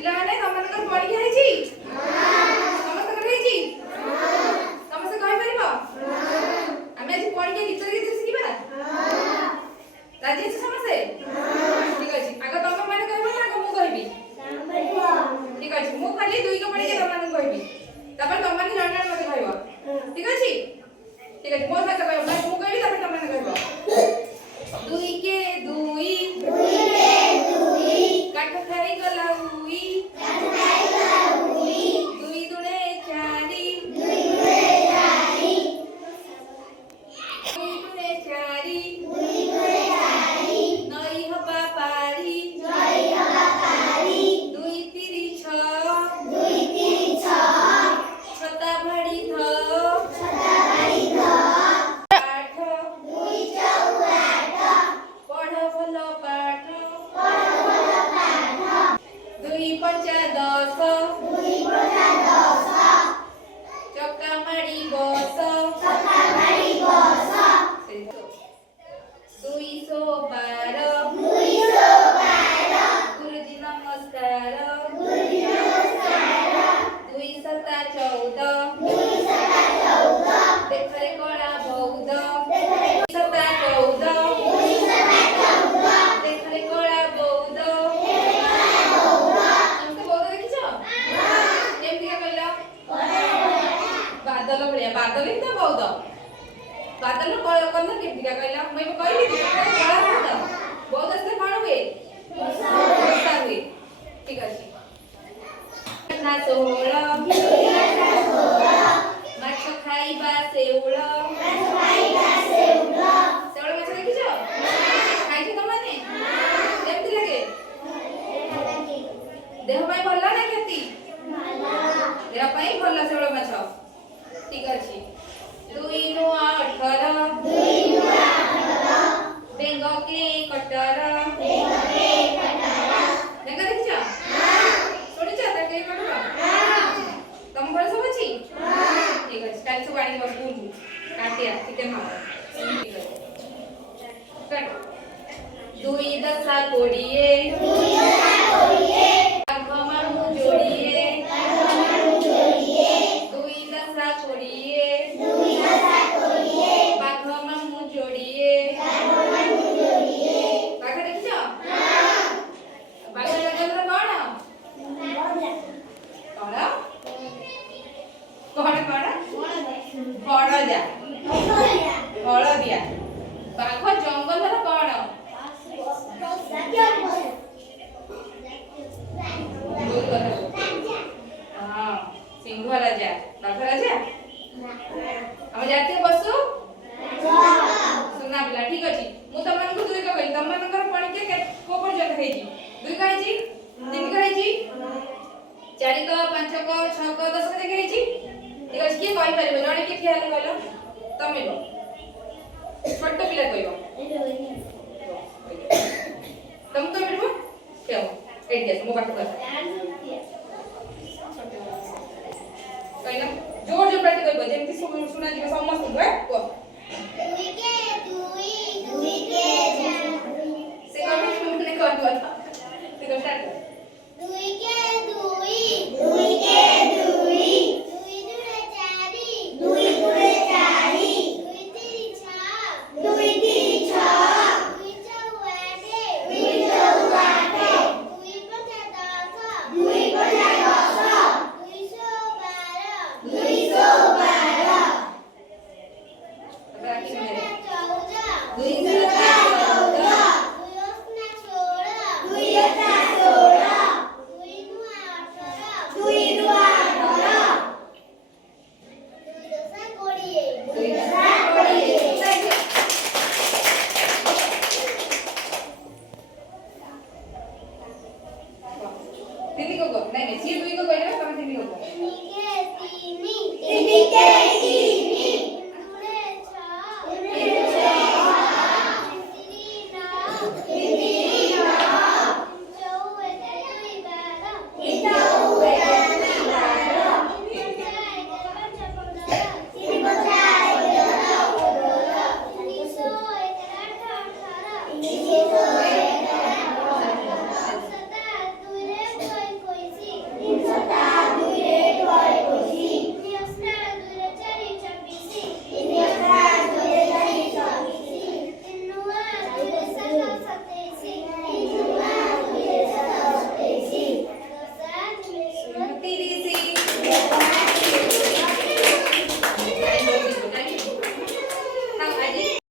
ପିଲାମାନେ ତମମାନଙ୍କର ପରୀକ୍ଷା ହେଇଛି? ସମସ୍ତଙ୍କର ହେଇଛି? ସମସ୍ତେ କହିପାରିବ? ଆମେ ଆଜି ପରୀକ୍ଷା ଗୀତ ଶିଖିବା? ରାଜି ଅଛ ସମସ୍ତେ? ଠିକ ଅଛି। ଆଗ ତମେ ମାନେ କହିବ ନା ଆଗ ମୁଁ କହିବି? ଠିକ ଅଛି। ମୁଁ ଖାଲି 2 କ ପଢିକି ତମମାନଙ୍କୁ କହିବି। ତାପରେ ତମମାନେ ଜଣେ ଜଣେ ମତେ କହିବ। ଠିକ ଅଛି? ଠିକ ଅଛି। ମୋ ସହିତ କହିବ। ମୁଁ କହିବି ତାପରେ ତମମାନେ କହିବ। 2 के 2 काठ खाई गला हुई 2 दुणे 4 2 दुणे 4 नई हबा पारी 2 3 6 छता भाड़ी ध बादल ही तो बहुत बादल कलर केमतिका कहला मैं कहली कलर बहुत बहुत असले कोन हुए वर्षा हुए ठीक अछि ना 16 माछ खाइबा सेउल माछ देखिछ खाइछ तमाने केमति लागे देह ପାଇଁ ଭଲ ନା କ୍ଷତି ଦେହ ପାଇଁ ଭଲ ସେଉଳ ମାଛ ठीक अछि 2 नु 18 बेंग के कटर बेंग देखिछ सुनिछ ताके कटर तुम घर सब अछि ठीक अछि काल सब आनी बस स्कूल काटिया चिकन मार ठीक अछि कट 2 10 20 हलदिया बाघ जंगल कौन सिंह राजा बाघ राजा हम जातीय पशु सुना पिला ठीक अछि मु तमन को 2 का कहि तमन कर परीक्षा को पर्यंत हेजी 2 का हेजी 3 का हेजी 4 का 5 का 6 का 10 का हेजी ठीक अछि के कहि परिबो जणे के ठिया कहलो तमे लो छोट पिला कहबो तुम तो बिरबो केओ एट दिस मो बात कर कहना जोर जोर प्रैक्टिस करबो जेमति सुना जीव समस्त है को 2 के 2 के 4 से कम तुमने करबो ठीक है स्टार्ट 2 के 2 के 2 तीन को नहीं नहीं 2 को कहले तमे 3 को 3 के 3 3 के 3